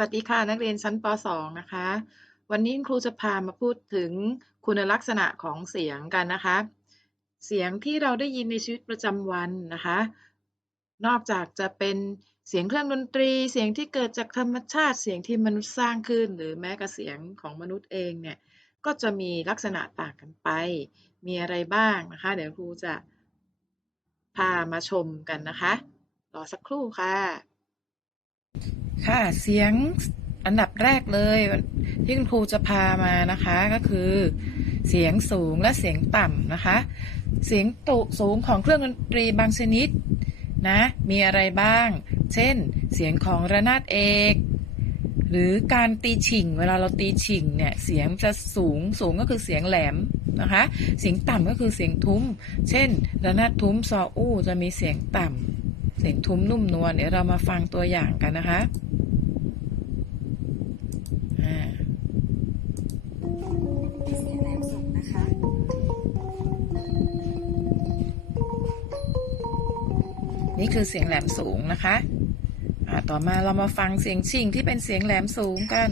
วัสดีค่ะ นักเรียนชั้นป .2 นะคะ วันนี้ครูจะพามาพูดถึงคุณลักษณะของเสียงกันนะคะ เสียงที่เราได้ยินในชีวิตประจำวันนะคะ นอกจากจะเป็นเสียงเครื่องดนตรี เสียงที่เกิดจากธรรมชาติเสียงที่มนุษย์สร้างขึ้น หรือแม้กระเสียงของมนุษย์เองเนี่ยก็จะมีลักษณะต่างกันไป มีอะไรบ้างนะคะ เดี๋ยวครูจะพามาชมกันนะคะ รอสักครู่ค่ะ ค่ะเสียงอันดับแรกเลยที่คุณครูจะพามานะคะก็คือ เสียงสูงและเสียงต่ำนะคะ เสียงตุสูงของเครื่องดนตรีบางชนิดนะมีอะไรบ้าง เช่น เสียงของระนาดเอก หรือการตีฉิ่งเวลาเราตีฉิ่งเนี่ยเสียงจะสูงสูงก็คือเสียงแหลมนะคะ เสียงต่ำก็คือเสียงทุ้ม เช่นระนาดทุ้มซออู้จะมีเสียงต่ำ เสียงทุ้มนุ่มนวลเดี๋ยวเรามาฟังตัวอย่างกันนะคะอ่าเสียงแหลมสูงนะคะนี่คือเสียงแหลมสูงนะคะอ่าต่อมาเรามาฟังเสียงชิ่งที่เป็นเสียงแหลมสูงกัน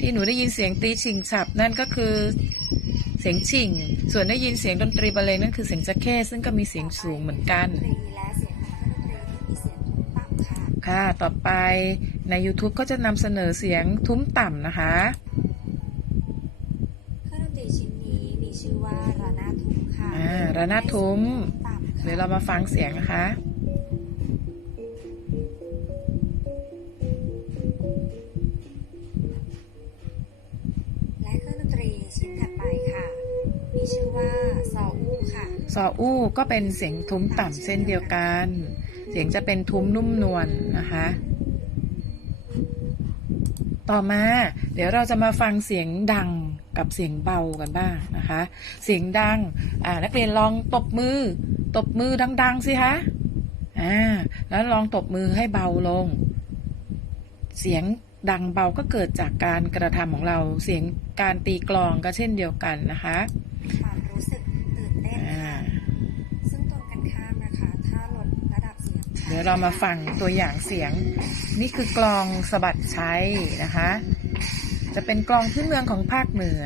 ที่หนูได้ยินเสียงตีชิ่งฉับนั่นก็คือ เสียงชิ่ง ส่วนได้ยินเสียงดนตรีบรรเลงนั่นคือเสียงจะเข้ซึ่งก็มีเสียงสูงเหมือนกัน ค่ะ ต่อไปใน YouTube ก็จะนำเสนอเสียงทุ้มต่ำนะคะเครื่องดนตรีชิ้นนี้มีชื่อว่าระนาดทุ้มค่ะอ่าระนาดทุ้มเดี๋ยวเรามาฟังเสียงนะคะ ว่าซออู้ค่ะ ซออู้ก็เป็นเสียงทุ้มต่ำเช่นเดียวกัน เสียงจะเป็นทุ้มนุ่มนวลนะคะ ต่อมา เดี๋ยวเราจะมาฟังเสียงดังกับเสียงเบากันบ้างนะคะ เสียงดังอ่านักเรียนลองตบมือ ตบมือดัง ๆ สิคะอ่าแล้วลองตบมือให้เบาลง เสียงดังเบาก็เกิดจากการกระทำของเรา เสียงการตีกลองก็เช่นเดียวกันนะคะ เดี๋ยวเรามาฟังตัวอย่างเสียง นี่คือกลองสะบัดใช้นะคะ จะเป็นกลองพื้นเมืองของภาคเหนือ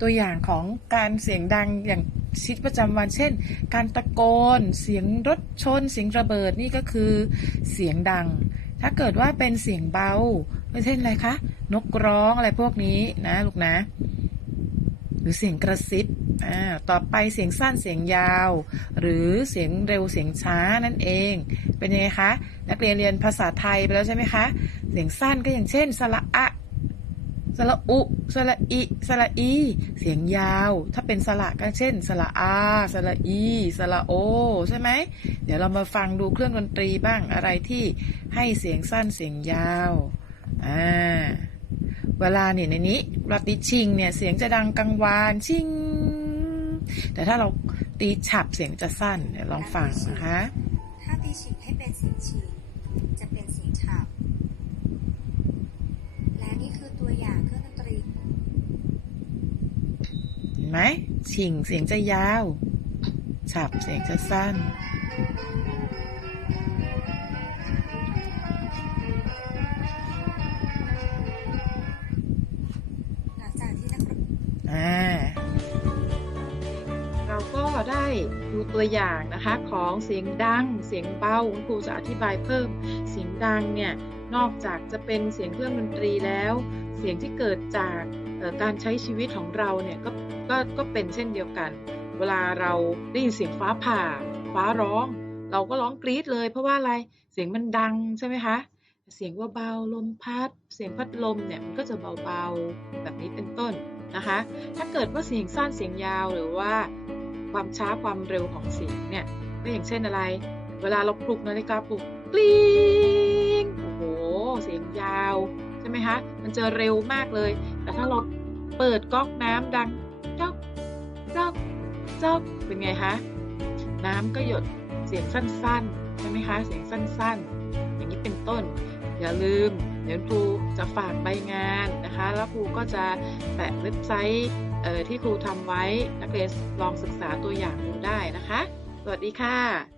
ตัวอย่างของการเสียงดังอย่างชีวิตประจำวัน เช่น การตะโกน เสียงรถชน เสียงระเบิดนี่ก็คือเสียงดัง ถ้าเกิดว่าเป็นเสียงเบาไม่เช่นอะไรคะ นกร้องอะไรพวกนี้นะลูกนะ หรือเสียงกระซิบอ่าต่อไปเสียงสั้นเสียงยาว หรือเสียงเร็วเสียงช้านั่นเอง เป็นยังไงคะ นักเรียนเรียนภาษาไทยไปแล้วใช่ไหมคะ เสียงสั้นก็อย่างเช่นสระอะสระอุ สระอิ สระอี เสียงยาว ถ้าเป็นสระก็เช่น สระอา สระอี สระโอ ใช่ไหม เดี๋ยวเรามาฟังดูเครื่องดนตรีบ้างอะไรที่ให้เสียงสั้นเสียงยาว อ่า เวลาเนี่ยในนี้เราตีชิงเนี่ยเสียงจะดังกังวานชิง แต่ถ้าเราตีฉับเสียงจะสั้นเดี๋ยวลองฟังนะคะ ถ้าตีฉิงให้เป็นเสียงฉีกจะเป็นเสียงฉับ และนี่คือตัวอย่างเครื่องดนตรีเห็นไหมชิงเสียงจะยาว ฉับเสียงจะสั้น อ่าเราก็ได้ดูตัวอย่างนะคะของเสียงดัง เสียงเบาคุณครูจะอธิบายเพิ่ม เสียงดังเนี่ยนอกจากจะเป็นเสียงเครื่องดนตรีแล้ว เสียงที่เกิดจากการใช้ชีวิตของเราเนี่ยก็ก็ก็เป็นเช่นเดียวกัน เวลาเราได้ยินเสียงฟ้าผ่า ฟ้าร้อง เราก็ร้องกรี๊ดเลย เพราะว่าอะไรเสียงมันดังใช่ไหมคะเสียงว่าเบาลมพัด เสียงพัดลมเนี่ยมันก็จะเบาๆแบบนี้เป็นต้น นะคะ ถ้าเกิดว่าเสียงสั้นเสียงยาวหรือว่าความช้าความเร็วของเสียงเนี่ยก็อย่างเช่นอะไร เวลาเราปลุกนาฬิกาปลุกกลิ้งโอ้โห เสียงยาวใช่ไหมคะ มันจะเร็วมากเลย แต่ถ้าเราเปิดก๊อกน้ำดังจ๊อกจ๊อกจ๊อกเป็นไงคะ น้ำก็หยดเสียงสั้นๆใช่ไหมคะ เสียงสั้นๆ อย่างนี้เป็นต้น อย่าลืม เดี๋ยวครูจะฝากใบงานนะคะ แล้วครูก็จะแปะเว็บไซต์ที่ครูทำไว้นักเรียนลองศึกษาตัวอย่างดูได้นะคะ สวัสดีค่ะ